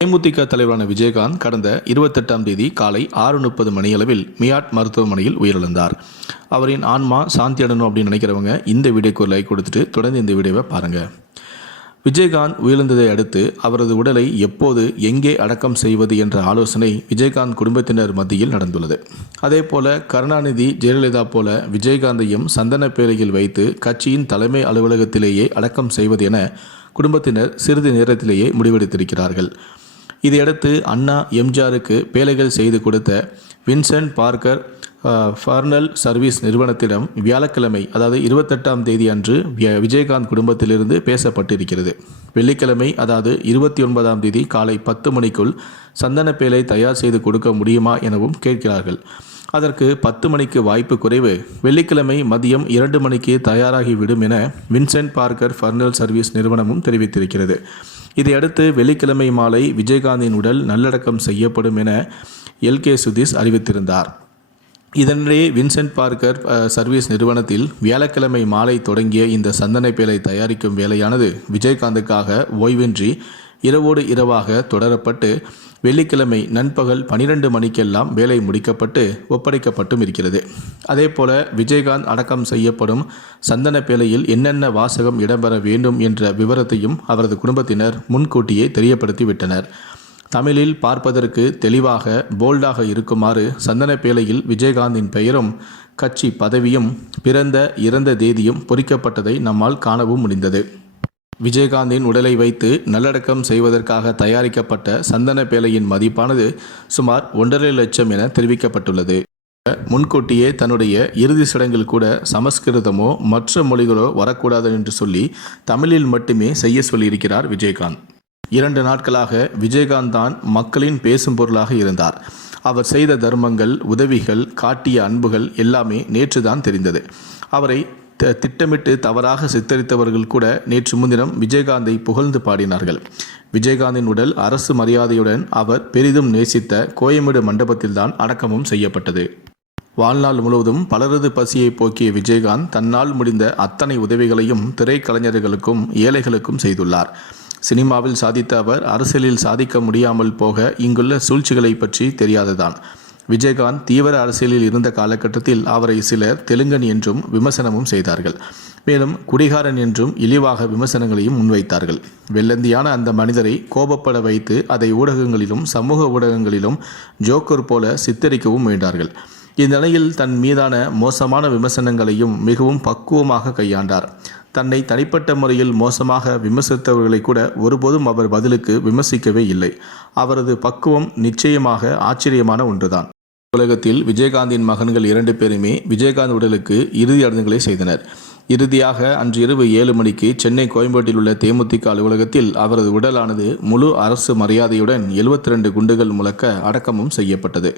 தேமுதிக தலைவரான விஜயகாந்த் கடந்த 28ஆம் தேதி காலை 6:30 மணியளவில் மியாட் மருத்துவமனையில் உயிரிழந்தார். அவரின் ஆன்மா சாந்தி அடையணும் அப்படின்னு நினைக்கிறவங்க இந்த வீடியோக்கு ஒரு லைக் கொடுத்துட்டு தொடர்ந்து இந்த வீடியோவை பாருங்கள். விஜயகாந்த் உயிரிழந்ததை அடுத்து அவரது உடலை எப்போது எங்கே அடக்கம் செய்வது என்ற ஆலோசனை விஜயகாந்த் குடும்பத்தினர் மத்தியில் நடந்துள்ளது. அதேபோல கருணாநிதி, ஜெயலலிதா போல விஜயகாந்தையும் சந்தனப்பேழையில் வைத்து கட்சியின் தலைமை அலுவலகத்திலேயே அடக்கம் செய்வது என குடும்பத்தினர் சிறிது நேரத்திலேயே முடிவெடுத்திருக்கிறார்கள். இதையடுத்து அண்ணா எம்ஜிஆருக்கு பேழைகள் செய்து கொடுத்த வின்சென்ட் பார்க்கர் ஃபர்னல் சர்வீஸ் நிறுவனத்திடம் வியாழக்கிழமை அதாவது 28ஆம் தேதி அன்று விஜயகாந்த் குடும்பத்திலிருந்து பேசப்பட்டிருக்கிறது. வெள்ளிக்கிழமை அதாவது 29ஆம் தேதி காலை 10 மணிக்குள் சந்தனப்பேழை தயார் செய்து கொடுக்க முடியுமா எனவும் கேட்கிறார்கள். அதற்கு 10 மணிக்கு வாய்ப்பு குறைவு, வெள்ளிக்கிழமை மதியம் 2 மணிக்கு தயாராகிவிடும் என வின்சென்ட் பார்க்கர் ஃபர்னல் சர்வீஸ் நிறுவனமும் தெரிவித்திருக்கிறது. இதையடுத்து வெள்ளிக்கிழமை மாலை விஜயகாந்தின் உடல் நல்லடக்கம் செய்யப்படும் என எல்.கே. சுதீஷ் அறிவித்திருந்தார். இதனிடையே வின்சென்ட் பார்க்கர் சர்வீஸ் நிறுவனத்தில் வியாழக்கிழமை மாலை தொடங்கிய இந்த சந்தனப்பேழை தயாரிக்கும் வேலையானது விஜயகாந்துக்காக ஓய்வின்றி இரவோடு இரவாக தொடரப்பட்டு வெள்ளிக்கிழமை நண்பகல் 12 மணிக்கெல்லாம் வேலை முடிக்கப்பட்டு ஒப்படைக்கப்பட்டும் இருக்கிறது. அதேபோல விஜயகாந்த் அடக்கம் செய்யப்படும் சந்தனப்பேழையில் என்னென்ன வாசகம் இடம்பெற வேண்டும் என்ற விவரத்தையும் அவரது குடும்பத்தினர் முன்கூட்டியே தெரியப்படுத்திவிட்டனர். தமிழில் பார்ப்பதற்கு தெளிவாக போல்டாக இருக்குமாறு சந்தனப்பேழையில் விஜயகாந்தின் பெயரும் கட்சி பதவியும் பிறந்த இறந்த தேதியும் பொறிக்கப்பட்டதை நம்மால் காணவும் முடிந்தது. விஜயகாந்தின் உடலை வைத்து நல்லடக்கம் செய்வதற்காக தயாரிக்கப்பட்ட சந்தனப்பேழையின் மதிப்பானது சுமார் 1.5 லட்சம் என தெரிவிக்கப்பட்டுள்ளது. முன்கூட்டியே தன்னுடைய இறுதி சடங்கில் கூட சமஸ்கிருதமோ மற்ற மொழிகளோ வரக்கூடாது என்று சொல்லி தமிழில் மட்டுமே செய்ய சொல்லியிருக்கிறார் விஜயகாந்த். 2 நாட்களாக விஜயகாந்த் தான் மக்களின் பேசும் பொருளாக இருந்தார். அவர் செய்த தர்மங்கள், உதவிகள், காட்டிய அன்புகள் எல்லாமே நேற்றுதான் தெரிந்தது. அவரை திட்டமிட்டு தவறாக சித்தரித்தவர்கள் கூட நேற்று முன்தினம் விஜயகாந்தை புகழ்ந்து பாடினார்கள். விஜயகாந்தின் உடல் அரசு மரியாதையுடன் அவர் பெரிதும் நேசித்த கோயம்பேடு மண்டபத்தில்தான் அடக்கமும் செய்யப்பட்டது. வாழ்நாள் முழுவதும் பலரது பசியை போக்கிய விஜயகாந்த் தன்னால் முடிந்த அத்தனை உதவிகளையும் திரைக்கலைஞர்களுக்கும் ஏழைகளுக்கும் செய்துள்ளார். சினிமாவில் சாதித்த அவர் அரசியலில் சாதிக்க முடியாமல் போக இங்குள்ள சூழ்ச்சிகளை பற்றி தெரியாததான். விஜயகாந்த் தீவிர அரசியலில் இருந்த காலகட்டத்தில் அவரை சிலர் தெலுங்கன் என்றும் விமர்சனமும் செய்தார்கள். மேலும் குடிகாரன் என்றும் இழிவாக விமர்சனங்களையும் முன்வைத்தார்கள். வெள்ளந்தியான அந்த மனிதரை கோபப்பட வைத்து அதை ஊடகங்களிலும் சமூக ஊடகங்களிலும் ஜோக்கர் போல சித்தரிக்கவும் முயன்றார்கள். இந்நிலையில் தன் மீதான மோசமான விமர்சனங்களையும் மிகவும் பக்குவமாக கையாண்டார். தன்னை தனிப்பட்ட முறையில் மோசமாக விமர்சித்தவர்களை கூட ஒருபோதும் அவர் பதிலுக்கு விமர்சிக்கவே இல்லை. அவரது பக்குவம் நிச்சயமாக ஆச்சரியமான ஒன்றுதான். உலகத்தில் விஜயகாந்தின் மகன்கள் 2 பேருமே விஜயகாந்த் உடலுக்கு இறுதி அடங்குகளை செய்தனர். இறுதியாக அன்று இரவு 7 மணிக்கு சென்னை கோயம்பேட்டில் உள்ள தேமுதிக அலுவலகத்தில் அவரது உடலானது முழு அரசு மரியாதையுடன் 72 குண்டுகள் முழக்க அடக்கமும் செய்யப்பட்டது.